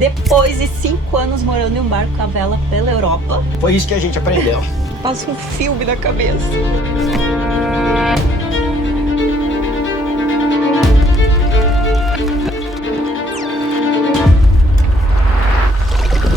Depois de 5 anos morando em um barco à vela pela Europa, foi isso que a gente aprendeu. passa um filme na cabeça.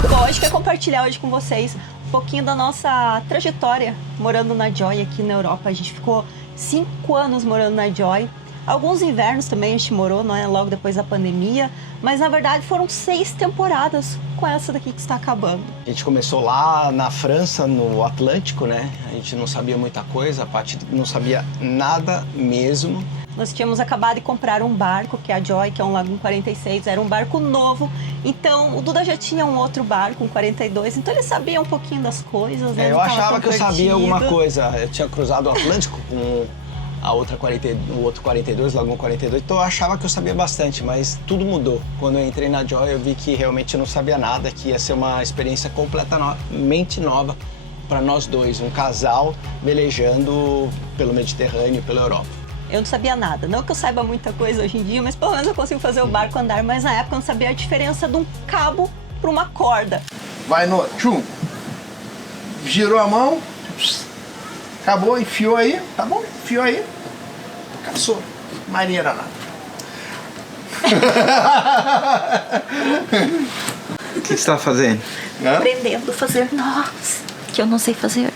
Bom, hoje quero compartilhar hoje com vocês um pouquinho da nossa trajetória morando na Joy aqui na Europa. A gente ficou 5 anos morando na Joy. Alguns invernos também a gente morou, não é? Logo depois da pandemia, mas na verdade foram 6 temporadas com essa daqui que está acabando. A gente começou lá na França, no Atlântico, né? A gente não sabia muita coisa, a Paty não sabia nada mesmo. Nós tínhamos acabado de comprar um barco, que é a Joy, que é um Lagoon 46, era um barco novo. Então, o Duda já tinha um outro barco, um 42, então ele sabia um pouquinho das coisas, né? Eu achava que eu sabia alguma coisa. Eu tinha cruzado o Atlântico com o outro 42, Lagoon 42, então eu achava que eu sabia bastante, mas tudo mudou. Quando eu entrei na Joy, eu vi que realmente eu não sabia nada, que ia ser uma experiência completamente nova para nós dois, um casal velejando pelo Mediterrâneo e pela Europa. Eu não sabia nada, não que eu saiba muita coisa hoje em dia, mas pelo menos eu consigo fazer o barco andar, mas na época eu não sabia a diferença de um cabo para uma corda. Vai no tchum, girou a mão, acabou, enfiou aí, tá bom, enfiou aí, caçou, maneira nada. O que você está fazendo? Aprendendo a fazer nós, que eu não sei fazer.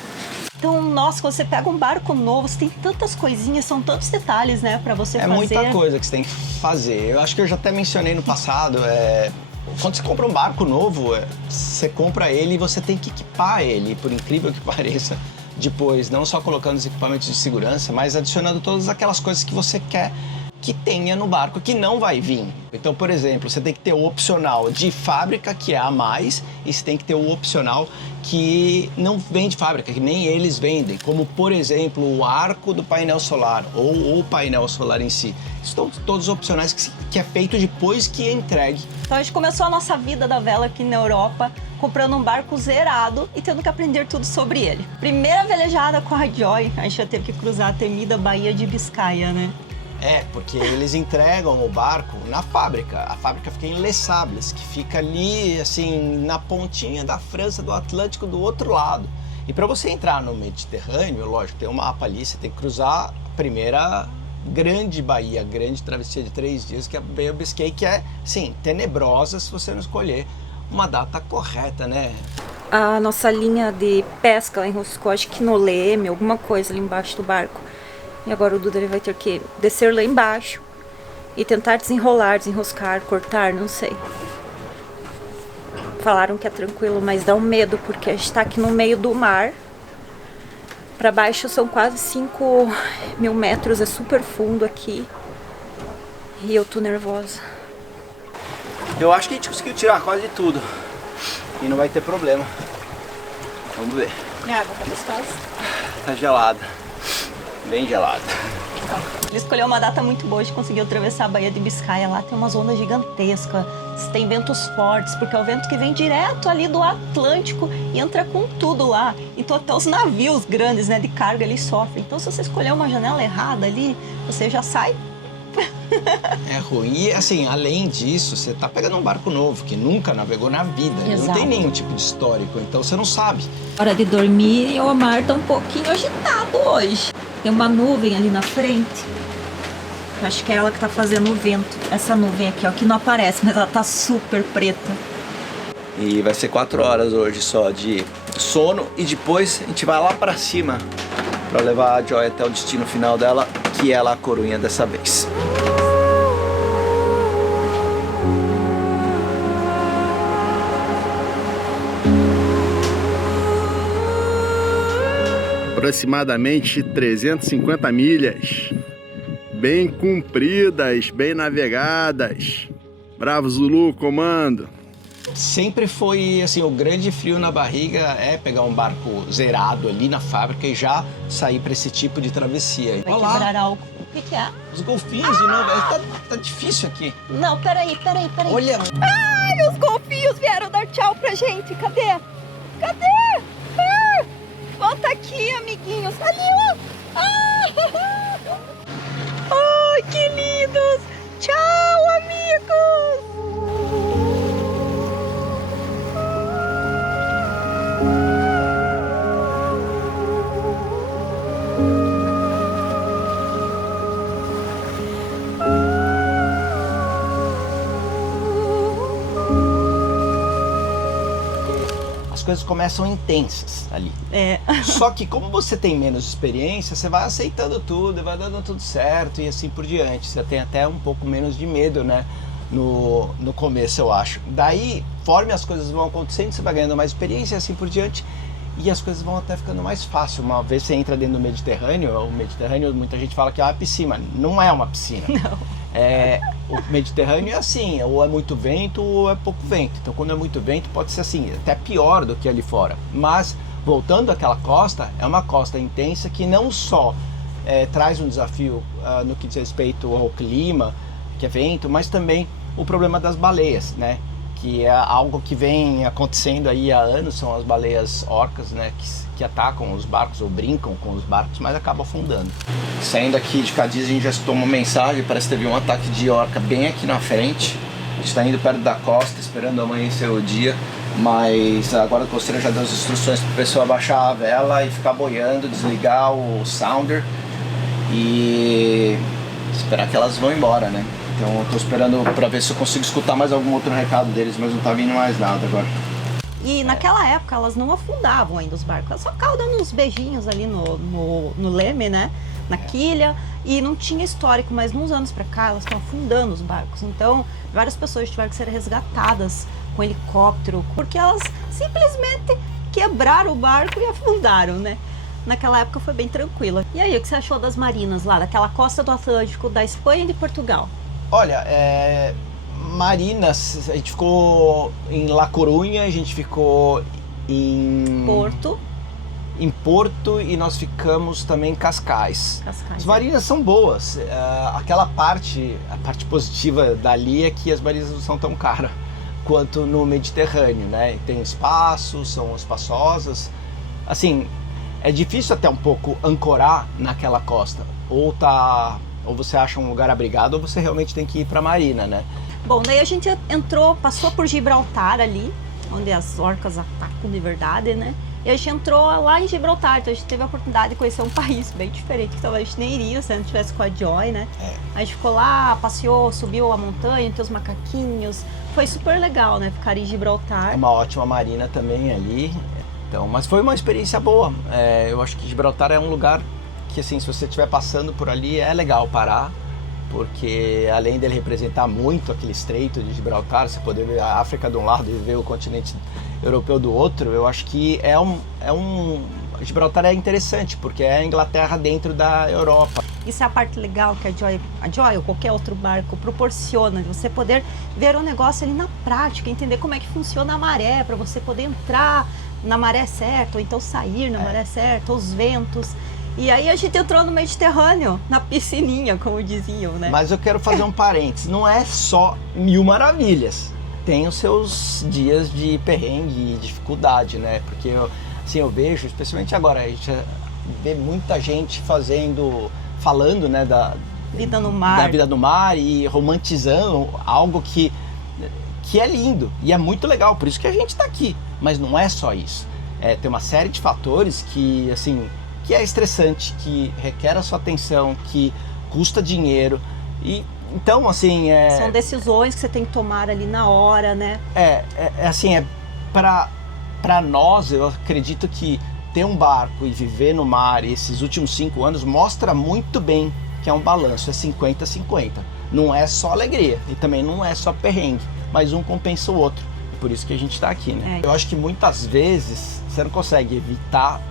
Então, nossa, quando você pega um barco novo, você tem tantas coisinhas, são tantos detalhes, né, pra você fazer. É muita coisa que você tem que fazer. Eu acho que eu já até mencionei no passado, quando você compra um barco novo, você compra ele e você tem que equipar ele, por incrível que pareça, depois, não só colocando os equipamentos de segurança, mas adicionando todas aquelas coisas que você quer que tenha no barco, que não vai vir. Então, por exemplo, você tem que ter o opcional de fábrica, que é a mais, e você tem que ter o opcional que não vem de fábrica, que nem eles vendem, como, por exemplo, o arco do painel solar, ou o painel solar em si. Estão todos opcionais que é feito depois que é entregue. Então a gente começou a nossa vida da vela aqui na Europa, comprando um barco zerado e tendo que aprender tudo sobre ele. Primeira velejada com a Joy, a gente já teve que cruzar a temida Baía de Biscaia, né? Porque eles entregam o barco na fábrica. A fábrica fica em Les Sables, que fica ali, assim, na pontinha da França, do Atlântico, do outro lado. E para você entrar no Mediterrâneo, lógico, tem um mapa ali, você tem que cruzar a primeira grande baía, grande travessia de 3 dias, que é a Bay of Biscay, que é, sim, tenebrosa se você não escolher uma data correta, né? A nossa linha de pesca lá enroscou, acho que no leme, alguma coisa ali embaixo do barco. E agora o Duda ele vai ter que descer lá embaixo e tentar desenrolar, desenroscar, cortar, não sei. Falaram que é tranquilo, mas dá um medo, porque a gente tá aqui no meio do mar. Pra baixo são quase 5.000 metros, é super fundo aqui. E eu tô nervosa. Eu acho que a gente conseguiu tirar quase tudo. E não vai ter problema. Vamos ver. Minha água tá gostosa? Tá gelada. Bem gelada. Ele escolheu uma data muito boa de conseguir atravessar a Baía de Biscaia. Lá tem umas ondas gigantescas, tem ventos fortes, porque é o vento que vem direto ali do Atlântico e entra com tudo lá. Então até os navios grandes, né, de carga, eles sofrem. Então se você escolher uma janela errada ali, você já sai. É ruim. E assim, além disso, você tá pegando um barco novo, que nunca navegou na vida. Ele não tem nenhum tipo de histórico, então você não sabe. Hora de dormir e o mar tá um pouquinho agitado hoje. Tem uma nuvem ali na frente. Eu acho que é ela que tá fazendo o vento. Essa nuvem aqui, ó, que não aparece, mas ela tá super preta. E vai ser 4 horas hoje só de sono e depois a gente vai lá pra cima pra levar a Joy até o destino final dela, que é lá a Corunha dessa vez. Aproximadamente 350 milhas, bem compridas, bem navegadas. Bravo Zulu, comando. Sempre foi assim, o grande frio na barriga é pegar um barco zerado ali na fábrica e já sair para esse tipo de travessia. Vai quebrar algo. O que é? Os golfinhos de novo, tá difícil aqui. Não, peraí. Olha! Ai, os golfinhos vieram dar tchau pra gente. Cadê? Cadê? Ah, volta aqui, amiguinhos. Ali, ó. Ah, ai, que lindos. Tchau, amigos. coisas começam intensas ali. Só que como você tem menos experiência, você vai aceitando tudo, vai dando tudo certo e assim por diante. Você tem até um pouco menos de medo, né? No começo, eu acho. Daí, conforme as coisas vão acontecendo, você vai ganhando mais experiência e assim por diante. E as coisas vão até ficando mais fácil. Uma vez você entra dentro do Mediterrâneo, o Mediterrâneo, muita gente fala que é uma piscina. Não é uma piscina. Não. O Mediterrâneo é assim, ou é muito vento ou é pouco vento. Então quando é muito vento pode ser assim, até pior do que ali fora. Mas voltando àquela costa, é uma costa intensa que não só traz um desafio no que diz respeito ao clima, que é vento, mas também o problema das baleias, né? Que é algo que vem acontecendo aí há anos, são as baleias orcas, né, que atacam os barcos ou brincam com os barcos, mas acabam afundando. Saindo aqui de Cadiz, a gente já escutou uma mensagem, parece que teve um ataque de orca bem aqui na frente. A gente está indo perto da costa, esperando amanhecer o dia, mas agora a costeira já deu as instruções para o pessoal abaixar a vela e ficar boiando, desligar o sounder e esperar que elas vão embora, né? Então eu tô esperando para ver se eu consigo escutar mais algum outro recado deles, mas não tá vindo mais nada agora. E naquela época elas não afundavam ainda os barcos, elas só ficavam dando uns beijinhos ali no leme, né? Na quilha, e não tinha histórico, mas uns anos pra cá elas estão afundando os barcos. Então várias pessoas tiveram que ser resgatadas com helicóptero, porque elas simplesmente quebraram o barco e afundaram, né? Naquela época foi bem tranquila. E aí, o que você achou das marinas lá, daquela costa do Atlântico, da Espanha e de Portugal? Olha, marinas, a gente ficou em La Coruña, a gente ficou em Porto e nós ficamos também em Cascais. As marinas são boas. Aquela parte, a parte positiva dali é que as marinas não são tão caras quanto no Mediterrâneo, né? Tem espaço, são espaçosas. Assim, é difícil até um pouco ancorar naquela costa. Ou você acha um lugar abrigado ou você realmente tem que ir para a marina, né? Bom, daí a gente passou por Gibraltar ali, onde as orcas atacam de verdade, né? E a gente entrou lá em Gibraltar, então a gente teve a oportunidade de conhecer um país bem diferente, que talvez a gente nem iria se a gente estivesse com a Joy, né? A gente ficou lá, passeou, subiu a montanha, tem os macaquinhos, foi super legal, né? Ficar em Gibraltar. É uma ótima marina também ali, então, mas foi uma experiência boa. Eu acho que Gibraltar é um lugar que, assim, se você estiver passando por ali, é legal parar, porque além dele representar muito aquele estreito de Gibraltar, você poder ver a África de um lado e ver o continente europeu do outro, eu acho que Gibraltar é interessante, porque é a Inglaterra dentro da Europa. Isso é a parte legal que a Joy ou qualquer outro barco proporciona, de você poder ver o negócio ali na prática, entender como é que funciona a maré, para você poder entrar na maré certa, ou então sair na maré certa, os ventos. E aí a gente entrou no Mediterrâneo, na piscininha, como diziam, né? Mas eu quero fazer um parênteses, não é só mil maravilhas. Tem os seus dias de perrengue e dificuldade, né? Porque eu vejo, especialmente agora, a gente vê muita gente falando, né, da vida no mar. Da vida no mar e romantizando algo que é lindo e é muito legal, por isso que a gente está aqui. Mas não é só isso. Tem uma série de fatores que, assim, que é estressante, que requer a sua atenção, que custa dinheiro. E então, assim, são decisões que você tem que tomar ali na hora, né? Para nós, eu acredito que ter um barco e viver no mar esses últimos 5 anos mostra muito bem que é um balanço, é 50-50. Não é só alegria e também não é só perrengue, mas um compensa o outro. Por isso que a gente está aqui, né? Eu acho que muitas vezes você não consegue evitar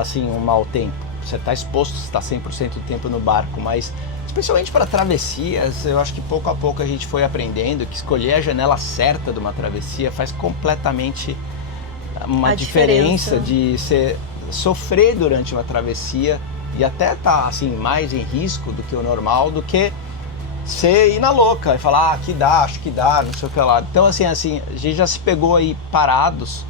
assim, um mau tempo. Você está exposto, você está 100% do tempo no barco, mas especialmente para travessias, eu acho que pouco a pouco a gente foi aprendendo que escolher a janela certa de uma travessia faz completamente uma diferença de sofrer durante uma travessia e até estar assim, mais em risco do que o normal, do que você ir na louca e falar, aqui dá, acho que dá, não sei o que lá. Então assim, a gente já se pegou aí parados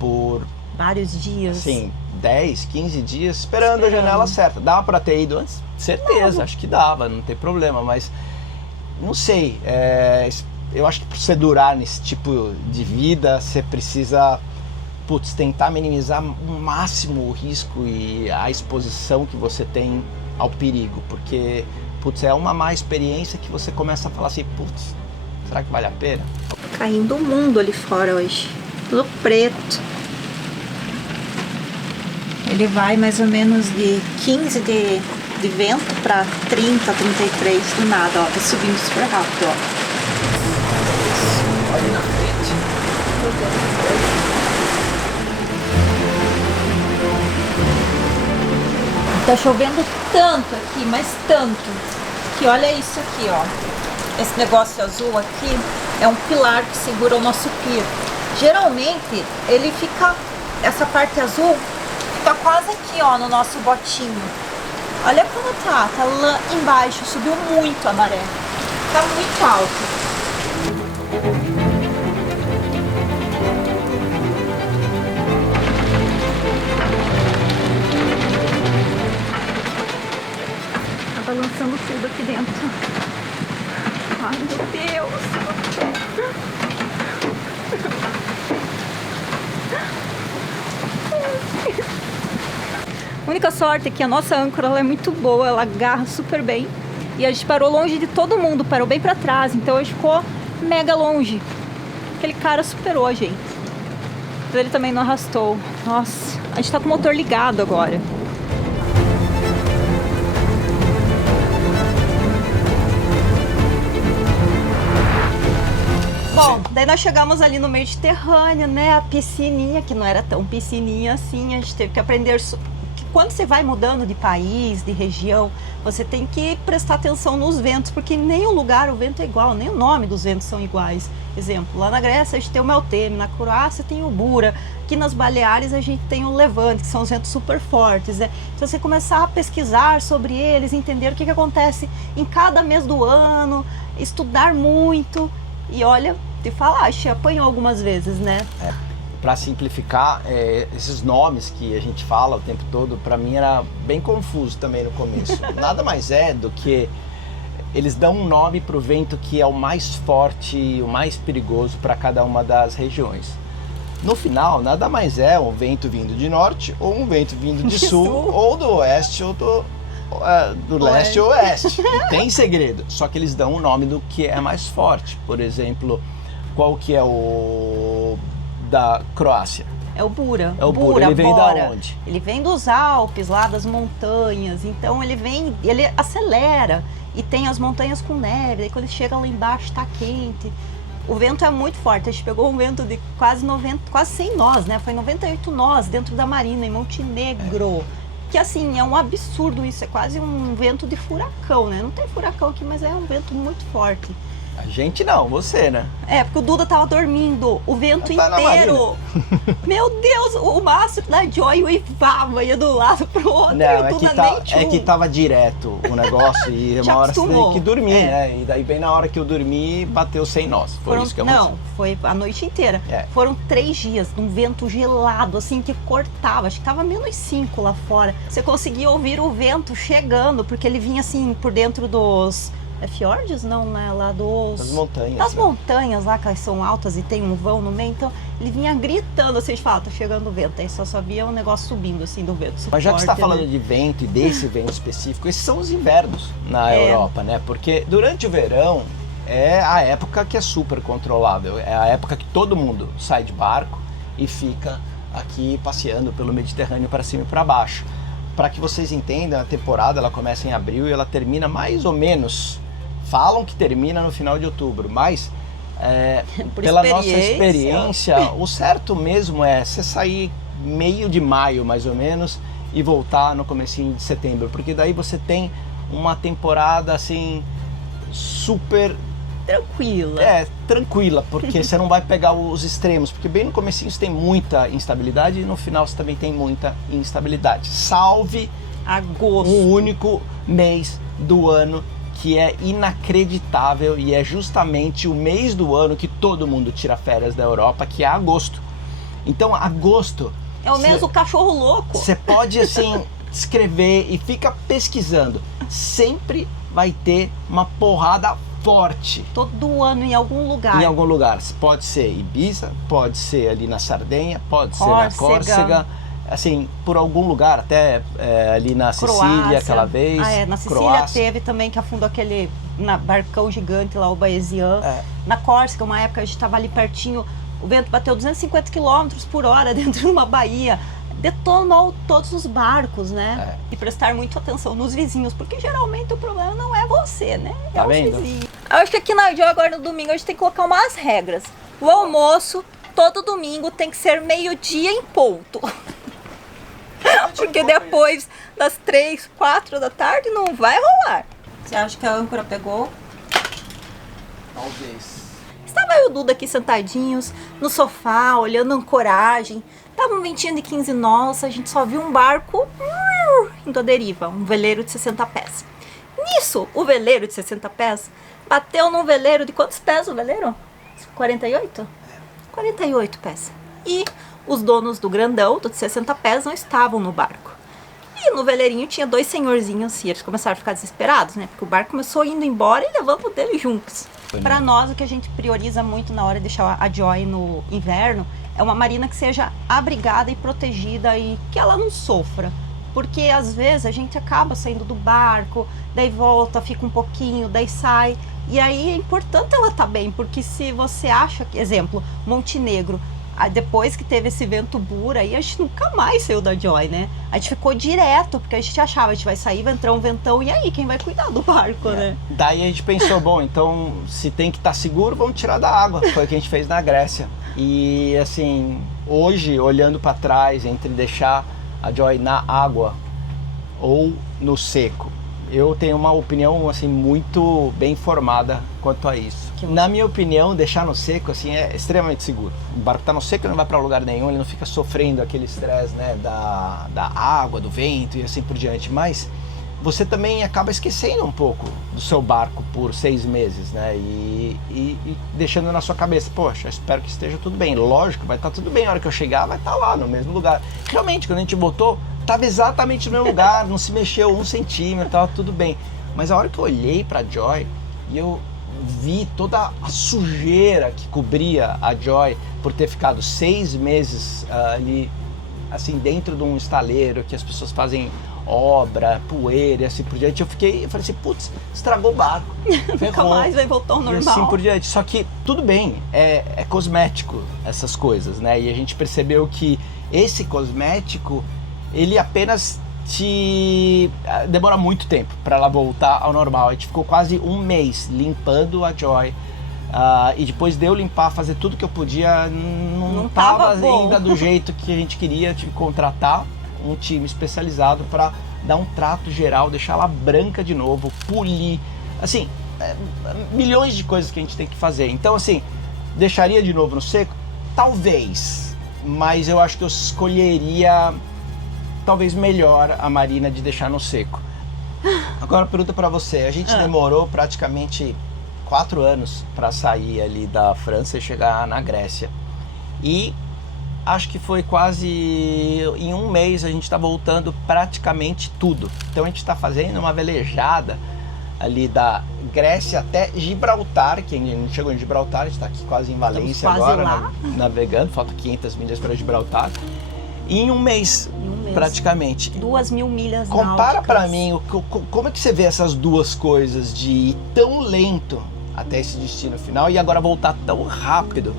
por vários dias. Assim, 10, 15 dias esperando a janela certa. Dava para ter ido antes? Certeza, acho que dava, não tem problema, mas não sei. Eu acho que para você durar nesse tipo de vida, você precisa tentar minimizar o máximo o risco e a exposição que você tem ao perigo, porque é uma má experiência que você começa a falar assim, será que vale a pena? Caindo o mundo ali fora hoje. tudo preto. Ele vai mais ou menos de 15 de vento para 30, 33 do nada, ó. Tá subindo super rápido, ó. Olha na frente. Tá chovendo tanto aqui, mas tanto, que olha isso aqui, ó. Esse negócio azul aqui é um pilar que segura o nosso pier. Geralmente, ele fica, essa parte azul, fica quase aqui, ó, no nosso botinho. Olha como tá lá embaixo, subiu muito a maré. Tá muito alto. Balançando tudo aqui dentro. Ai, meu Deus. A única sorte é que a nossa âncora ela é muito boa, ela agarra super bem. E a gente parou longe de todo mundo, parou bem pra trás. Então a gente ficou mega longe. Aquele cara superou a gente. Mas ele também não arrastou. Nossa, a gente tá com o motor ligado agora. Bom, daí nós chegamos ali no Mediterrâneo, né? A piscininha, que não era tão piscininha assim, a gente teve que aprender que quando você vai mudando de país, de região, você tem que prestar atenção nos ventos, porque em nenhum lugar o vento é igual, nem o nome dos ventos são iguais. Exemplo, lá na Grécia a gente tem o Meltemi, na Croácia tem o Bura, aqui nas Baleares a gente tem o Levante, que são os ventos super fortes, né? Se você começar a pesquisar sobre eles, entender o que acontece em cada mês do ano, estudar muito, e olha, te falar, acho que apanhou algumas vezes, né? Para simplificar, esses nomes que a gente fala o tempo todo, para mim era bem confuso também no começo. Nada mais é do que eles dão um nome para o vento que é o mais forte, o mais perigoso para cada uma das regiões. No final, nada mais é um vento vindo de norte ou um vento vindo de sul, ou do oeste ou do leste ou oeste. Não tem segredo. Só que eles dão o nome do que é mais forte. Por exemplo, qual que é o da Croácia? É o Bura. É o Bura. Ele vem da onde? Ele vem dos Alpes, lá das montanhas. Então ele acelera. E tem as montanhas com neve. Aí quando ele chega lá embaixo tá quente. O vento é muito forte. A gente pegou um vento de quase 100 nós, né? Foi 98 nós dentro da marina, em Montenegro. Que assim, é um absurdo isso. É quase um vento de furacão, né? Não tem furacão aqui, mas é um vento muito forte. A gente não, você, né? É, porque o Duda tava dormindo o vento inteiro. Meu Deus, o mastro da Joy uivava, ia do lado pro outro. Não, e o Duda nem é que tava direto o negócio e uma hora você tem que dormir, né? E daí bem na hora que eu dormi, bateu 100 nós. Foi isso que aconteceu. Não, foi a noite inteira. Foram 3 dias de um vento gelado, assim, que cortava. Acho que tava -5 lá fora. Você conseguia ouvir o vento chegando, porque ele vinha assim por dentro dos... fiordes? Não, né? Lá das montanhas. Das montanhas lá, que elas são altas e tem um vão no meio. Então, ele vinha gritando, assim, de fato, tá chegando o vento. Aí só via um negócio subindo, assim, do vento. Mas já que você tá falando né? de vento e desse vento específico, esses são os invernos na Europa, né? Porque durante o verão é a época que é super controlável. É a época que todo mundo sai de barco e fica aqui passeando pelo Mediterrâneo para cima e para baixo. Para que vocês entendam, a temporada ela começa em abril e ela termina mais ou menos... Falam que termina no final de outubro, mas pela nossa experiência, o certo mesmo é você sair meio de maio, mais ou menos, e voltar no comecinho de setembro, porque daí você tem uma temporada assim super tranquila. Tranquila, porque você não vai pegar os extremos, porque bem no comecinho você tem muita instabilidade e no final você também tem muita instabilidade. Salve agosto, um único mês do ano que é inacreditável e é justamente o mês do ano que todo mundo tira férias da Europa, que é agosto. Então, agosto... É o mês do cachorro louco. Você pode, assim, escrever e fica pesquisando. Sempre vai ter uma porrada forte. Todo ano em algum lugar. Em algum lugar. Pode ser Ibiza, pode ser ali na Sardenha, pode ser na Córcega. Assim, por algum lugar, até ali na Sicília, aquela vez. Na Sicília teve também, que afundou aquele barcão gigante lá, o Baesian. Na Córcega, uma época a gente estava ali pertinho, o vento bateu 250 km por hora dentro de uma baía, detonou todos os barcos, né? E prestar muita atenção nos vizinhos, porque geralmente o problema não é você, né? Tá é vendo? os vizinhos. Eu acho que aqui na Joy, agora no domingo, a gente tem que colocar umas regras. O almoço, todo domingo, tem que ser meio-dia em ponto. Porque depois das 3, 4 da tarde não vai rolar. Você acha que a âncora pegou? Talvez. Estava eu e o Duda aqui sentadinhos no sofá, olhando a ancoragem. Tava um ventinho de 15 nós, a gente só viu um barco indo à deriva, um veleiro de 60 pés. Nisso, o veleiro de 60 pés bateu num veleiro de quantos pés o veleiro? 48? 48 pés. E os donos do grandão, do de 60 pés, não estavam no barco. E no veleirinho tinha 2 senhorzinhos e eles começaram a ficar desesperados, né? Porque o barco começou indo embora e levando deles juntos. Para nós, o que a gente prioriza muito na hora de deixar a Joy no inverno é uma marina que seja abrigada e protegida e que ela não sofra. Porque às vezes a gente acaba saindo do barco, daí volta, fica um pouquinho, daí sai. E aí é importante ela estar bem, porque se você acha que, exemplo, Montenegro, depois que teve esse vento bura, aí a gente nunca mais saiu da Joy, né? A gente ficou direto, porque a gente achava, a gente vai sair, vai entrar um ventão, e aí quem vai cuidar do barco, né? Daí a gente pensou, bom, então se tem que estar seguro, vamos tirar da água. Foi o que a gente fez na Grécia. E assim, hoje, olhando para trás, entre deixar a Joy na água ou no seco, eu tenho uma opinião assim muito bem formada quanto a isso. Na minha opinião, deixar no seco assim é extremamente seguro. O barco tá no seco, ele não vai para lugar nenhum, ele não fica sofrendo aquele estresse, né, da água, do vento e assim por diante. Mas você também acaba esquecendo um pouco do seu barco por 6 meses, né? E deixando na sua cabeça, poxa, espero que esteja tudo bem. Lógico, vai estar tudo bem, a hora que eu chegar vai estar lá no mesmo lugar. Realmente, quando a gente botou, estava exatamente no mesmo lugar, não se mexeu 1 centímetro, estava tudo bem. Mas a hora que eu olhei para a Joy e eu vi toda a sujeira que cobria a Joy por ter ficado 6 meses ali, assim, dentro de um estaleiro que as pessoas fazem obra, poeira e assim por diante, eu falei assim, putz, estragou o barco. Nunca mais vai voltar ao normal. E assim por diante. Só que tudo bem, é cosmético essas coisas, né? E a gente percebeu que esse cosmético, ele apenas demora muito tempo para ela voltar ao normal. A gente ficou quase 1 mês limpando a Joy. E depois de eu limpar, fazer tudo que eu podia, não tava ainda do jeito que a gente queria. Tive que contratar um time especializado para dar um trato geral, deixar ela branca de novo, polir, assim, milhões de coisas que a gente tem que fazer. Então, assim, deixaria de novo no seco? Talvez, mas eu acho que eu escolheria talvez melhor a marina de deixar no seco. Agora, pergunta para você, a gente demorou praticamente 4 anos para sair ali da França e chegar na Grécia. E acho que foi quase em 1 mês a gente está voltando praticamente tudo. Então a gente está fazendo uma velejada ali da Grécia até Gibraltar, que a gente não chegou em Gibraltar, a gente está aqui quase em Valência agora, navegando, falta 500 milhas para Gibraltar. E em 1 mês, praticamente. 2.000 milhas Compara náuticas. para mim, como é que você vê essas duas coisas de ir tão lento até esse destino final e agora voltar tão rápido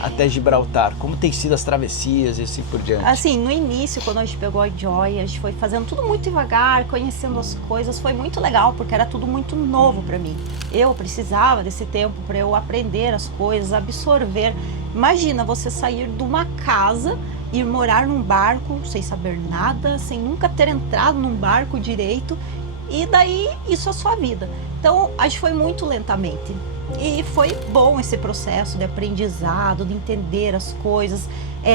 até Gibraltar? Como tem sido as travessias e assim por diante? Assim, no início, quando a gente pegou a Joy, a gente foi fazendo tudo muito devagar, conhecendo as coisas, foi muito legal, porque era tudo muito novo para mim. Eu precisava desse tempo para eu aprender as coisas, absorver. Imagina você sair de uma casa, ir morar num barco sem saber nada, sem nunca ter entrado num barco direito, e daí isso é a sua vida. Então a gente foi muito lentamente e foi bom esse processo de aprendizado, de entender as coisas,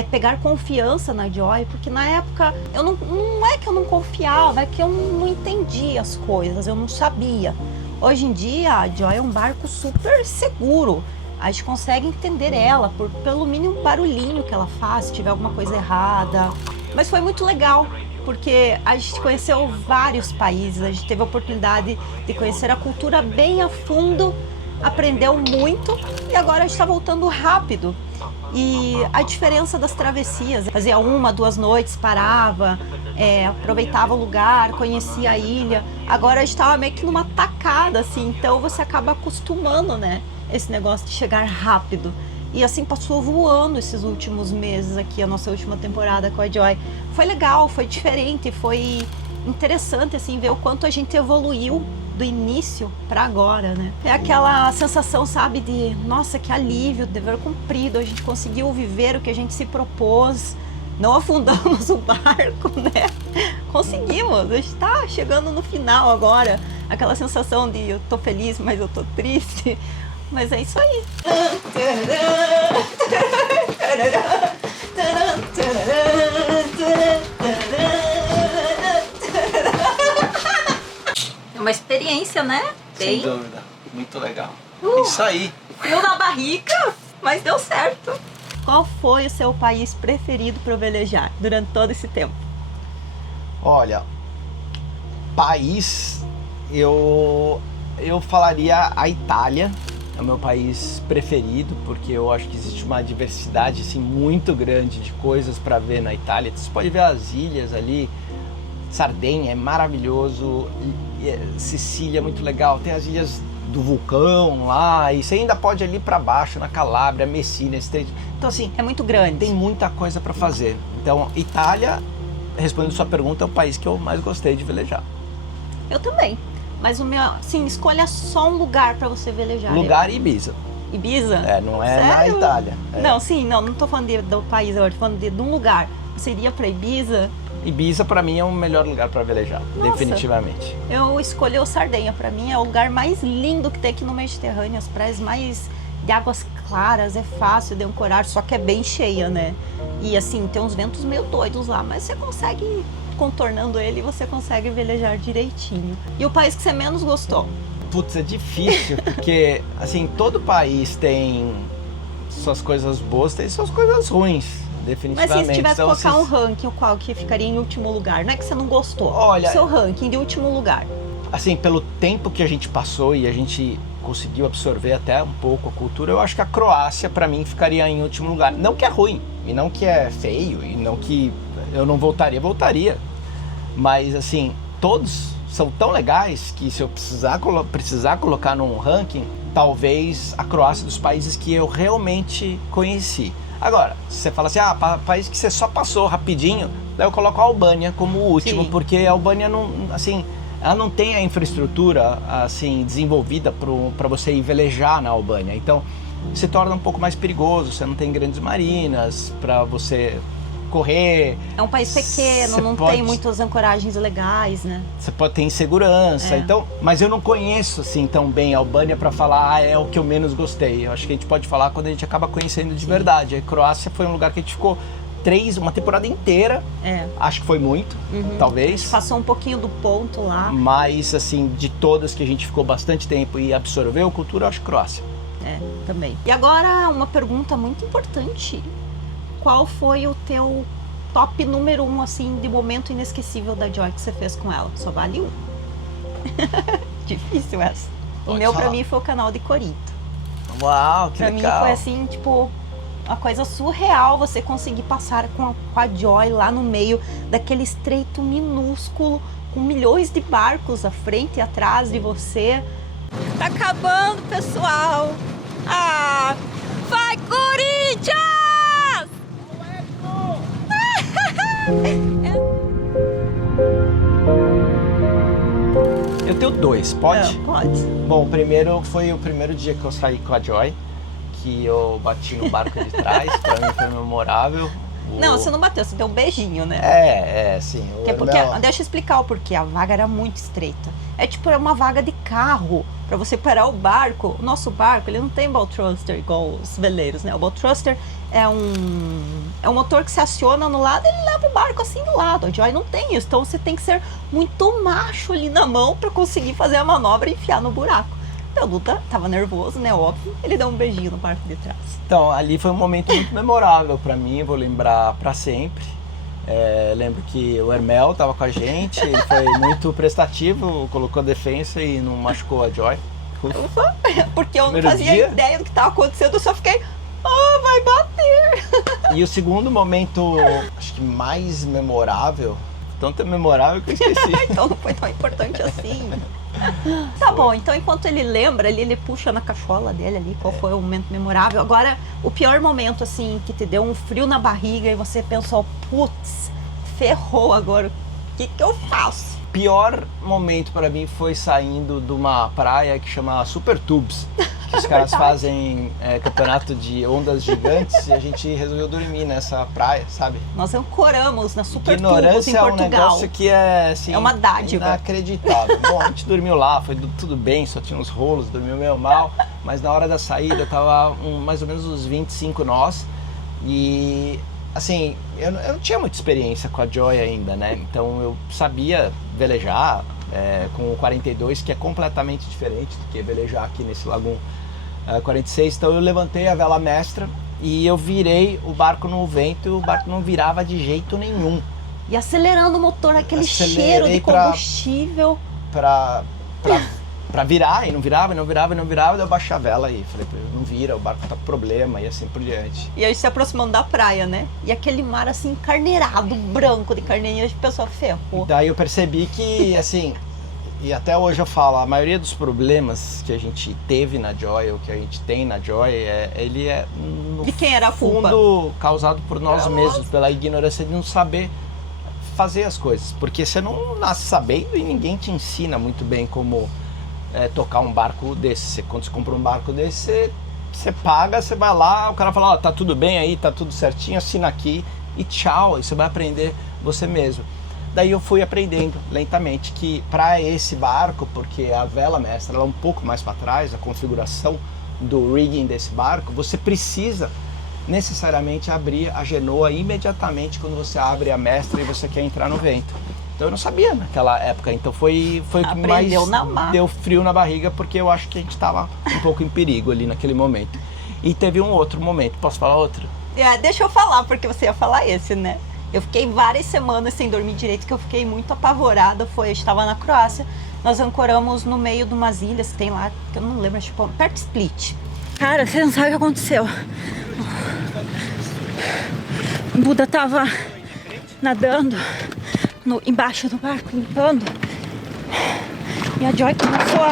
pegar confiança na Joy, porque na época eu não é que eu não confiava, é que eu não entendia as coisas, eu não sabia. Hoje em dia a Joy é um barco super seguro. A gente consegue entender ela pelo mínimo barulhinho que ela faz, se tiver alguma coisa errada. Mas foi muito legal, porque a gente conheceu vários países, a gente teve a oportunidade de conhecer a cultura bem a fundo, aprendeu muito e agora a gente está voltando rápido. E a diferença das travessias, fazia 1, 2 noites, parava, aproveitava o lugar, conhecia a ilha. Agora a gente estava meio que numa tacada, assim, então você acaba acostumando, né? Esse negócio de chegar rápido. E assim, passou voando esses últimos meses aqui, a nossa última temporada com a Joy. Foi legal, foi diferente, foi interessante, assim, ver o quanto a gente evoluiu do início para agora, né? É aquela sensação, sabe, de, nossa, que alívio, dever cumprido, a gente conseguiu viver o que a gente se propôs, não afundamos o barco, né? Conseguimos, a gente tá chegando no final agora, aquela sensação de eu tô feliz, mas eu tô triste. Mas é isso aí. É uma experiência, né? Sem dúvida. Muito legal. Uh! Isso aí. Frio na barriga, mas deu certo. Qual foi o seu país preferido para velejar durante todo esse tempo? Olha, país, eu falaria a Itália. É o meu país preferido, porque eu acho que existe uma diversidade assim, muito grande de coisas para ver na Itália. Você pode ver as ilhas ali, Sardenha é maravilhoso, Sicília é muito legal, tem as ilhas do vulcão lá, e você ainda pode ir ali para baixo, na Calábria, Messina, Estreito. Então assim, É muito grande. tem muita coisa para fazer. Então, Itália, respondendo sua pergunta, é o país que eu mais gostei de velejar. Eu também. Mas o meu, sim, escolha só um lugar para você velejar. Lugar Ibiza. Ibiza? Não é na Sério? Itália. Não, sim, não tô falando do país agora, tô falando de um lugar. Você iria para Ibiza? Ibiza para mim é o melhor lugar para velejar, Nossa. definitivamente. Eu escolhi o Sardenha, para mim é o lugar mais lindo que tem aqui no Mediterrâneo, as praias mais de águas claras, é fácil de ancorar, só que é bem cheia, né? E assim, tem uns ventos meio doidos lá, mas você consegue, contornando ele, você consegue velejar direitinho. E o país que você menos gostou? Putz, é difícil, porque assim, todo país tem suas coisas boas, tem suas coisas ruins, Mas definitivamente. se você tivesse que Então, colocar um ranking, o qual que ficaria em último lugar? Não é que você não gostou, Olha, o seu ranking de último lugar. assim, pelo tempo que a gente passou e a gente conseguiu absorver até um pouco a cultura, eu acho que a Croácia, para mim, ficaria em último lugar. Não que é ruim, e não que é feio, e não que eu não voltaria. Mas, assim, todos são tão legais que se eu precisar colocar num ranking, talvez a Croácia dos países que eu realmente conheci. Agora, se você fala assim, país que você só passou rapidinho, daí eu coloco a Albânia como o último, Sim. porque a Albânia não, assim, ela não tem a infraestrutura assim desenvolvida para você ir velejar na Albânia. Então, se torna um pouco mais perigoso, você não tem grandes marinas para você correr. É um país pequeno, Você não pode- tem muitas ancoragens legais, né? Você pode ter insegurança, É. então, mas eu não conheço assim tão bem a Albânia para falar, é o que eu menos gostei. Eu acho que a gente pode falar quando a gente acaba conhecendo de verdade. A Croácia foi um lugar que a gente ficou uma temporada inteira, É. acho que foi muito, talvez. Passou um pouquinho do ponto lá. Mas, assim, de todas que a gente ficou bastante tempo e absorveu a cultura, eu acho Croácia. É, também. E agora, uma pergunta muito importante. Qual foi o teu top número 1, assim, de momento inesquecível da Joy que você fez com ela? Só vale um. Difícil essa. O Pode meu, pra falar. mim, foi o canal de Corinto. Uau, que Pra legal. mim, foi assim, tipo, uma coisa surreal você conseguir passar com a Joy lá no meio daquele estreito minúsculo, com milhões de barcos à frente e atrás de você. Tá acabando, pessoal! Ah! Vai, Corinthians! Eu tenho dois, pode? Pode. Bom, o primeiro foi o primeiro dia que eu saí com a Joy, que eu bati no barco de trás, pra mim foi memorável. Não, você não bateu, você deu um beijinho, né? Sim. o Que é porque, Hermel- deixa eu explicar o porquê. A vaga era muito estreita. É tipo uma vaga de carro. Pra você parar o barco. O nosso barco, ele não tem bow thruster igual os veleiros, né? O bow thruster é um motor que se aciona no lado e ele leva o barco assim do lado. A Joy não tem isso. Então você tem que ser muito macho ali na mão pra conseguir fazer a manobra e enfiar no buraco. Então o Duda tava nervoso, né? Óbvio. Ele deu um beijinho no barco de trás. Então, ali foi um momento muito memorável pra mim, vou lembrar pra sempre. Lembro que o Hermel tava com a gente, ele foi muito prestativo, colocou a defensa e não machucou a Joy. Ufa, porque eu não Primeiro fazia dia? ideia do que tava acontecendo. Eu só fiquei, vai bater. E o segundo momento, acho que mais memorável, tanto é memorável que eu esqueci. Então não foi tão importante assim. Tá bom, então enquanto ele lembra, ele puxa na cachola dele ali, qual foi o momento memorável. Agora, o pior momento, assim, que te deu um frio na barriga e você pensou, putz, ferrou agora, o que eu faço? Pior momento para mim foi saindo de uma praia que chama Super Tubes, que os caras fazem campeonato de ondas gigantes e a gente resolveu dormir nessa praia, sabe? Nós ancoramos na Super Tubos Ignorância em é um Portugal. negócio que é, assim, É uma dádiva. inacreditável. Bom, a gente dormiu lá, foi tudo bem, só tinha uns rolos, dormiu meio mal, mas na hora da saída tava mais ou menos uns 25 nós e, assim, eu não tinha muita experiência com a Joy ainda, né? Então eu sabia velejar com o 42, que é completamente diferente do que velejar aqui nesse Lagoon 46. Então eu levantei a vela mestra e eu virei o barco no vento e o barco não virava de jeito nenhum. E acelerando o motor, aquele Acelerei cheiro de combustível. Pra virar, e não virava, daí eu baixei a vela e falei, não vira, o barco tá com problema e assim por diante. E aí se aproximando da praia, né? E aquele mar assim, encarneirado, branco de carneirinha, a pessoa ferrou. Daí eu percebi que, assim, e até hoje eu falo, a maioria dos problemas que a gente teve na Joy, ou que a gente tem na Joy, ele é, no De quem era a culpa? fundo, causado por nós mesmos, pela ignorância de não saber fazer as coisas. Porque você não nasce sabendo e ninguém te ensina muito bem como tocar um barco desse. Quando você compra um barco desse, você paga, você vai lá, o cara fala, tá tudo bem aí, tá tudo certinho, assina aqui e tchau, e você vai aprender você mesmo. Daí eu fui aprendendo lentamente que para esse barco, porque a vela mestra ela é um pouco mais para trás, a configuração do rigging desse barco, você precisa necessariamente abrir a genoa imediatamente quando você abre a mestra e você quer entrar no vento. Então eu não sabia naquela época, então foi o que mais deu frio na barriga, porque eu acho que a gente estava um pouco em perigo ali naquele momento. E teve um outro momento, posso falar outro? Deixa eu falar, porque você ia falar esse, né? Eu fiquei várias semanas sem dormir direito, que eu fiquei muito apavorada. A gente estava na Croácia, nós ancoramos no meio de umas ilhas que tem lá, que eu não lembro, tipo, perto de Split. Cara, você não sabe o que aconteceu. O Buda tava nadando embaixo do barco, limpando. E a Joy começou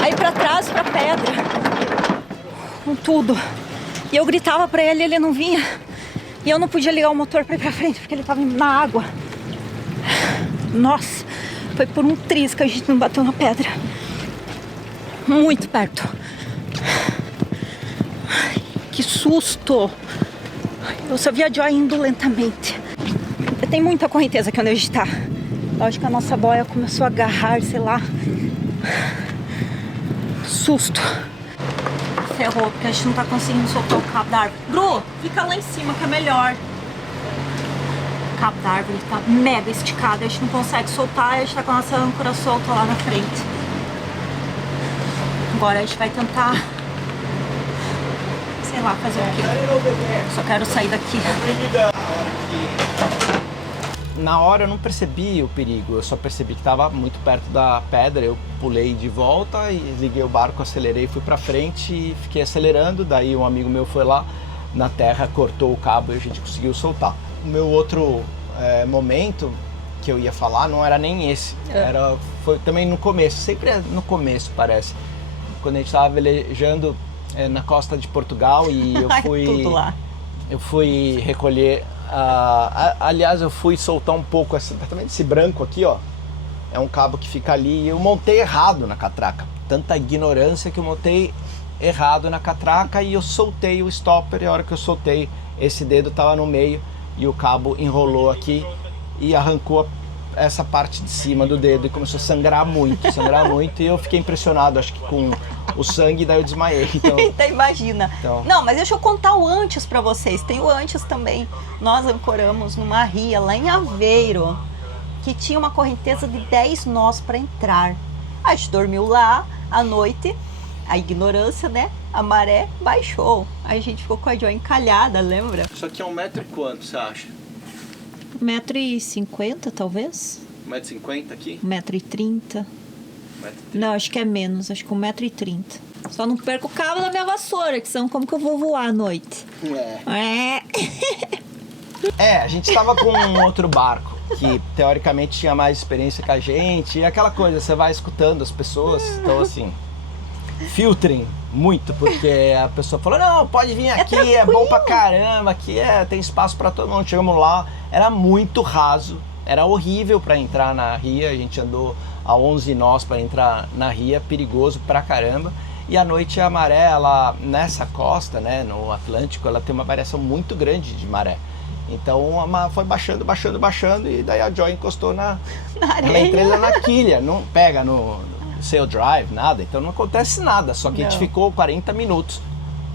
a ir pra trás, pra pedra, com tudo. E eu gritava pra ele, ele não vinha. E eu não podia ligar o motor pra ir pra frente, porque ele tava na água. Nossa, foi por um triz que a gente não bateu na pedra. Muito perto. Ai, que susto! Eu só vi a Joy indo lentamente. Tem muita correnteza aqui onde a gente tá. Eu acho que a nossa boia começou a agarrar, sei lá. Susto. Ferrou, porque a gente não tá conseguindo soltar o cabo da árvore. Bru, fica lá em cima que é melhor. O cabo da árvore tá mega esticado, a gente não consegue soltar, a gente tá com a nossa âncora solta lá na frente. Agora a gente vai tentar, sei lá, fazer o quê? Só quero sair daqui. Na hora eu não percebi o perigo, eu só percebi que estava muito perto da pedra, eu pulei de volta e liguei o barco, acelerei, fui para frente e fiquei acelerando, daí um amigo meu foi lá na terra, cortou o cabo e a gente conseguiu soltar. O meu outro momento que eu ia falar não era nem esse, foi também no começo, sempre é no começo parece, quando a gente estava velejando na costa de Portugal e eu fui, tudo lá. Eu fui recolher. Aliás, eu fui soltar um pouco esse branco aqui, ó. É um cabo que fica ali e eu montei errado na catraca. Tanta ignorância que eu montei errado na catraca e eu soltei o stopper. E a hora que eu soltei, esse dedo tava no meio e o cabo enrolou aqui e arrancou essa parte de cima do dedo e começou a sangrar muito e eu fiquei impressionado, acho que com o sangue, daí eu desmaiei. Então, então imagina. Então... Não, mas deixa eu contar o antes pra vocês. Tem o antes também. Nós ancoramos numa ria lá em Aveiro, que tinha uma correnteza de 10 nós para entrar. A gente dormiu lá à noite, a ignorância, né? A maré baixou. Aí a gente ficou com a Joy encalhada, lembra? Isso aqui é 1 metro e quanto, você acha? 1,50 m, talvez? 1,50 m aqui? 1,30 m. Não, acho que é menos, acho que 1,30 m. Só não perco o cabo da minha vassoura, que senão como que eu vou voar à noite? A gente tava com um outro barco que teoricamente tinha mais experiência que a gente. E aquela coisa, você vai escutando as pessoas, então assim, filtrem muito, porque a pessoa falou, não, pode vir aqui, é bom pra caramba, aqui tem espaço pra todo mundo. Chegamos lá, era muito raso, era horrível pra entrar na ria, a gente andou a 11 nós pra entrar na ria, perigoso pra caramba. E à noite a maré, ela, nessa costa, né, no Atlântico, ela tem uma variação muito grande de maré. Então foi baixando e daí a Joy encostou na areia. Ela entrou na quilha, não pega no sail drive, nada, então não acontece nada, só que a gente ficou 40 minutos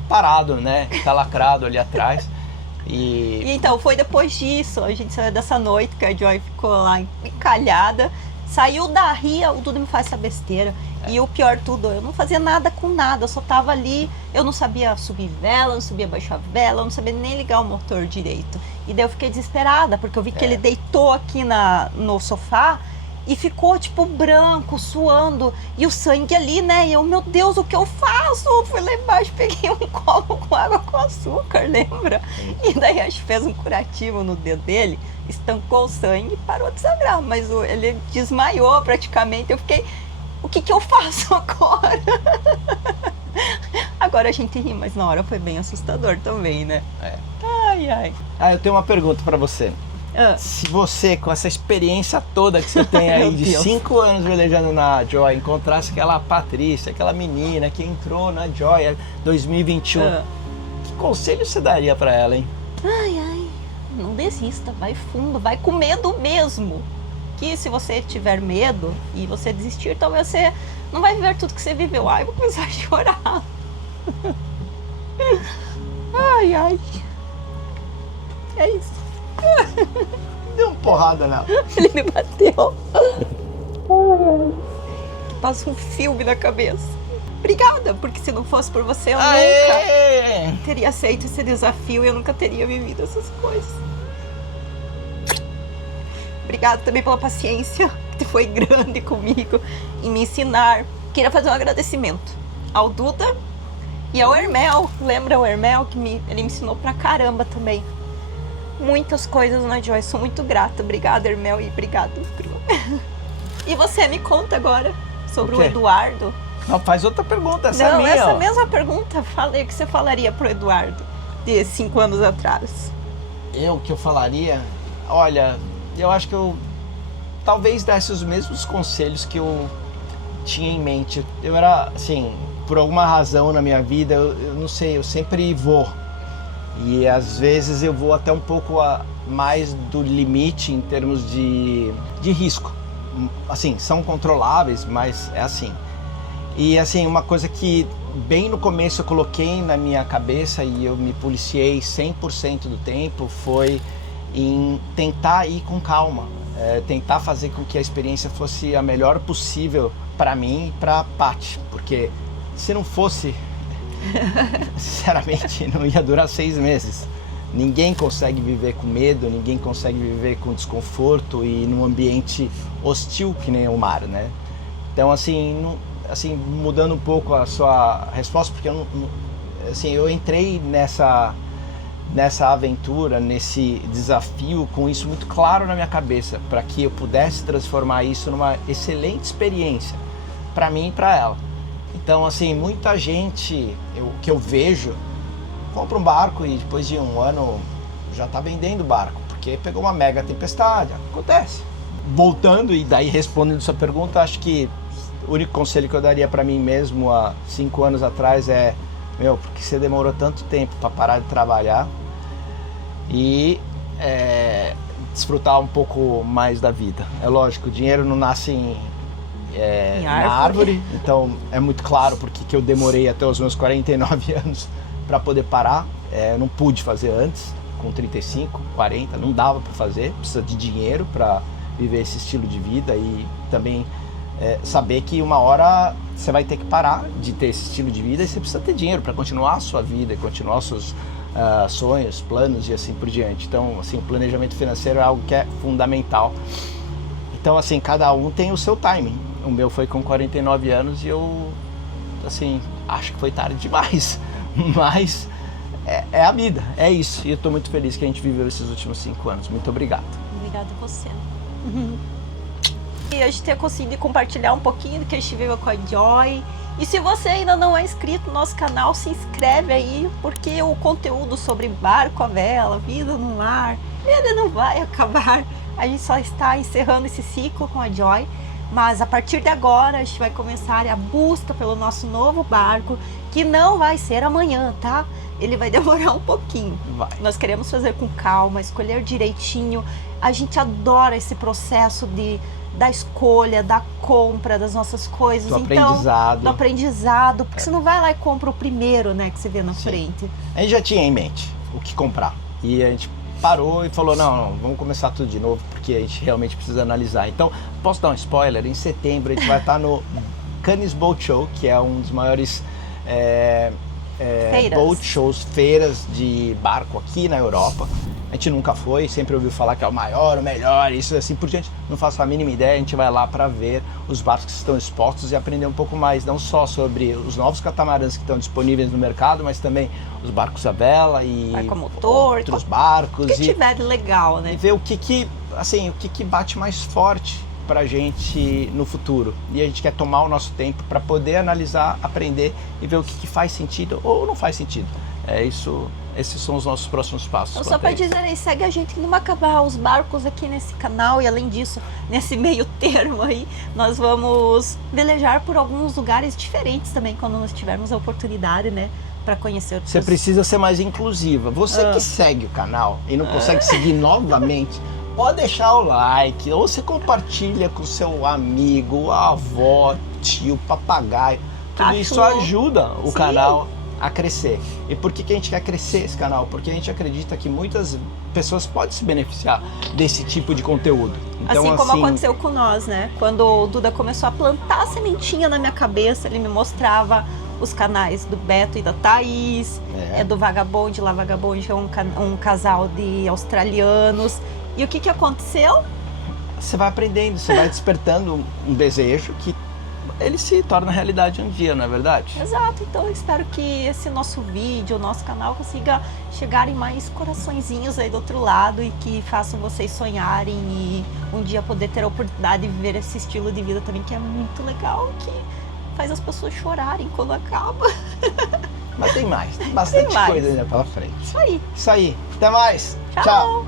parado, né, lacrado ali atrás. E então foi depois disso, a gente saiu dessa noite que a Joy ficou lá encalhada, saiu da ria, o Duda me faz essa besteira. E o pior de tudo, eu não fazia nada com nada, eu só tava ali, eu não sabia subir vela, não sabia baixar vela, eu não sabia nem ligar o motor direito. E daí eu fiquei desesperada, porque eu vi que ele deitou aqui no sofá e ficou tipo branco, suando, e o sangue ali, né? E eu, meu Deus, o que eu faço? Eu fui lá embaixo, peguei um copo com água com açúcar, lembra? E daí acho que fez um curativo no dedo dele, estancou o sangue e parou de sangrar, mas ele desmaiou praticamente, eu fiquei... O que eu faço agora? Agora a gente ri, mas na hora foi bem assustador também, né? Ai. eu tenho uma pergunta pra você. Se você, com essa experiência toda que você tem aí de 5 anos velejando na Joy, encontrasse aquela Patrícia, aquela menina que entrou na Joy 2021, que conselho você daria pra ela, hein? Ai, não desista, vai fundo, vai com medo mesmo. Que se você tiver medo e você desistir, talvez você não vai viver tudo que você viveu. Ai, vou começar a chorar. Ai. É isso. Deu uma porrada nela. Ele me bateu. Ai. Passa um filme na cabeça. Obrigada, porque se não fosse por você, eu nunca teria aceito esse desafio e eu nunca teria vivido essas coisas. Obrigada também pela paciência, que foi grande comigo em me ensinar. Queria fazer um agradecimento ao Duda e ao Hermel. Lembra o Hermel que ele me ensinou pra caramba também. Muitas coisas na Joy, sou muito grata. Obrigada, Hermel, e obrigado, Bruno. E você me conta agora sobre o Eduardo. Não, faz outra pergunta, essa Não, é minha. essa mesma pergunta, falei o que você falaria pro Eduardo de 5 anos atrás. O que eu falaria? Olha... Eu acho que eu talvez desse os mesmos conselhos que eu tinha em mente. Eu era, assim, por alguma razão na minha vida, eu não sei, eu sempre vou. E às vezes eu vou até um pouco mais do limite em termos de risco. Assim, são controláveis, mas é assim. E assim, uma coisa que bem no começo eu coloquei na minha cabeça e eu me policiei 100% do tempo foi... em tentar ir com calma, tentar fazer com que a experiência fosse a melhor possível para mim e para a Paty, porque se não fosse, sinceramente, não ia durar 6 meses. Ninguém consegue viver com medo, ninguém consegue viver com desconforto e num ambiente hostil que nem o mar, né? Então, assim, mudando um pouco a sua resposta, porque eu entrei nessa aventura, nesse desafio, com isso muito claro na minha cabeça, para que eu pudesse transformar isso numa excelente experiência para mim e para ela. Então, assim, muita gente que eu vejo compra um barco e depois de 1 ano já está vendendo o barco, porque pegou uma mega tempestade. Acontece. Voltando e daí respondendo sua pergunta, acho que o único conselho que eu daria para mim mesmo há 5 anos atrás é: porque você demorou tanto tempo para parar de trabalhar e desfrutar um pouco mais da vida. É lógico, o dinheiro não nasce na árvore, então é muito claro porque que eu demorei até os meus 49 anos para poder parar. Eu não pude fazer antes, com 35, 40, não dava para fazer, precisa de dinheiro para viver esse estilo de vida e também saber que uma hora você vai ter que parar de ter esse estilo de vida e você precisa ter dinheiro para continuar a sua vida e continuar os seus sonhos, planos e assim por diante. Então, assim, o planejamento financeiro é algo que é fundamental. Então, assim, cada um tem o seu timing. O meu foi com 49 anos e eu, assim, acho que foi tarde demais. Mas é a vida, é isso. E eu tô muito feliz que a gente viveu esses últimos 5 anos. Muito obrigado. Obrigada a você. E a gente ter conseguido compartilhar um pouquinho do que a gente viveu com a Joy. E se você ainda não é inscrito no nosso canal, se inscreve aí, porque o conteúdo sobre barco à vela, vida no mar, ele não vai acabar. A gente só está encerrando esse ciclo com a Joy. Mas a partir de agora a gente vai começar a busca pelo nosso novo barco, que não vai ser amanhã, tá? Ele vai demorar um pouquinho. Vai. Nós queremos fazer com calma, escolher direitinho. A gente adora esse processo da escolha, da compra das nossas coisas. Do aprendizado. Do aprendizado, porque você não vai lá e compra o primeiro, né, que você vê na frente. A gente já tinha em mente o que comprar. E a gente parou e falou, não, vamos começar tudo de novo, porque a gente realmente precisa analisar. Então, posso dar um spoiler? Em setembro a gente vai estar no Cannes Boat Show, que é um dos maiores boat shows, feiras de barco aqui na Europa. A gente nunca foi, sempre ouviu falar que é o maior, o melhor, isso assim por diante. Não faço a mínima ideia, a gente vai lá para ver os barcos que estão expostos e aprender um pouco mais, não só sobre os novos catamarãs que estão disponíveis no mercado, mas também os barcos à vela e barco a motor, outros barcos. O que tiver legal, né? E ver o que bate mais forte pra gente no futuro. E a gente quer tomar o nosso tempo para poder analisar, aprender e ver o que faz sentido ou não faz sentido. É isso. Esses são os nossos próximos passos. Então, só para dizer aí, segue a gente que não vai acabar os barcos aqui nesse canal, e além disso, nesse meio termo aí, nós vamos velejar por alguns lugares diferentes também, quando nós tivermos a oportunidade, né, para conhecer outros. Você precisa ser mais inclusiva. Você que segue o canal e não consegue seguir novamente, pode deixar o like, ou você compartilha com seu amigo, a avó, tio, papagaio. Tudo isso ajuda o canal a crescer. E por que a gente quer crescer esse canal? Porque a gente acredita que muitas pessoas podem se beneficiar desse tipo de conteúdo. Então, assim como aconteceu com nós, né? Quando o Duda começou a plantar a sementinha na minha cabeça, ele me mostrava os canais do Beto e da Thaís, do Vagabond. Lá Vagabond é um casal de australianos. E o que aconteceu? Você vai aprendendo, você vai despertando um desejo que ele se torna realidade um dia, não é verdade? Exato, então eu espero que esse nosso vídeo, o nosso canal consiga chegar em mais coraçõezinhos aí do outro lado e que façam vocês sonharem e um dia poder ter a oportunidade de viver esse estilo de vida também, que é muito legal, que faz as pessoas chorarem quando acaba. Mas tem mais, tem bastante coisa ainda pela frente. Isso aí. Isso aí, até mais. Tchau.